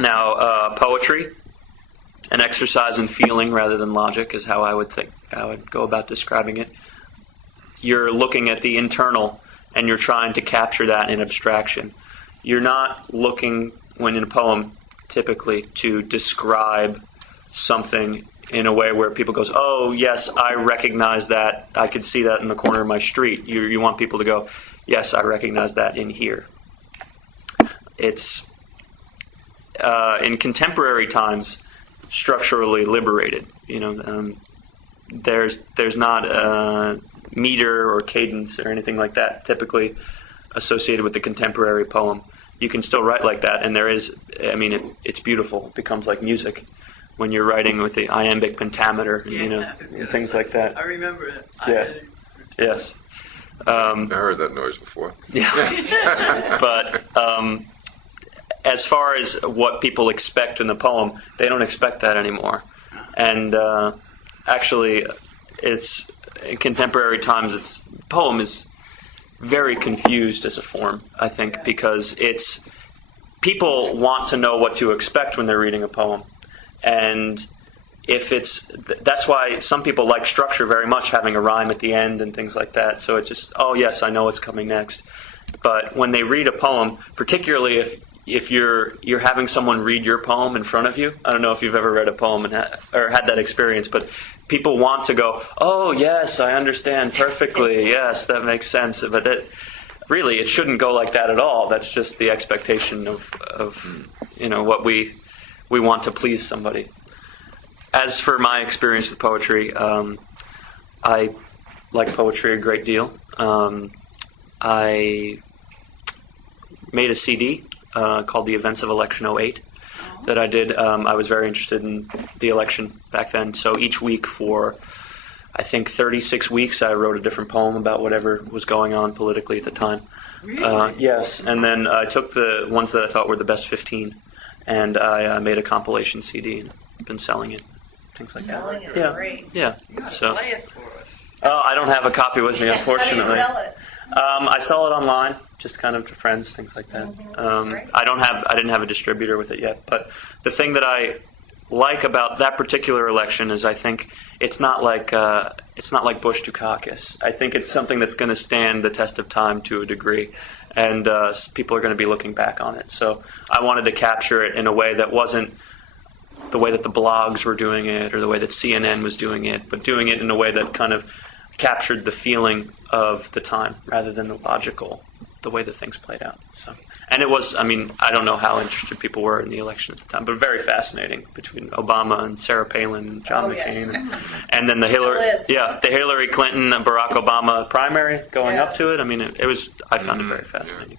Now, poetry, an exercise in feeling rather than logic, is how I would go about describing it. You're looking at the internal, and you're trying to capture that in abstraction. You're not looking, when in a poem, typically, to describe something in a way where people goes, oh, yes, I recognize that. I could see that in the corner of my street. You want people to go, yes, I recognize that in here. It's, in contemporary times, structurally liberated. There's not meter or cadence or anything like that typically associated with the contemporary poem. You can still write like that, and it's beautiful. It becomes like music when you're writing with the iambic pentameter, and things like that. I remember it. Yeah. Yes. I heard that noise before. Yeah. But as far as what people expect in the poem, they don't expect that anymore. And actually, it's in contemporary times. Poem is very confused as a form, I think, because people want to know what to expect when they're reading a poem. And that's why some people like structure very much, having a rhyme at the end and things like that. So it just, oh yes, I know what's coming next. But when they read a poem, particularly if you're having someone read your poem in front of you, I don't know if you've ever read a poem or had that experience, but people want to go, oh yes, I understand perfectly. Yes, that makes sense. But really, it shouldn't go like that at all. That's just the expectation of what we want to please somebody. As for my experience with poetry, I like poetry a great deal. I made a CD called The Events of Election '08 that I did. I was very interested in the election back then. So each week for, I think, 36 weeks, I wrote a different poem about whatever was going on politically at the time. Really? Yes, and then I took the ones that I thought were the best 15, and I made a compilation CD and been selling it. Things like Selling that. it, great. Yeah. You gotta So, play it for us. I don't have a copy with me, How unfortunately. do you sell it? I sell it online, just kind of to friends, things like that. Great. I didn't have a distributor with it yet, but the thing that I like about that particular election is I think it's not like Bush Dukakis. I think it's something that's going to stand the test of time to a degree, and people are going to be looking back on it. So I wanted to capture it in a way that wasn't the way that the blogs were doing it or the way that CNN was doing it, but doing it in a way that kind of captured the feeling of the time rather than the way that things played out. So, and it was, I don't know how interested people were in the election at the time, but very fascinating between Obama and Sarah Palin and John McCain, and then the Hillary Clinton and Barack Obama primary going up to it. I found it very fascinating. Yeah.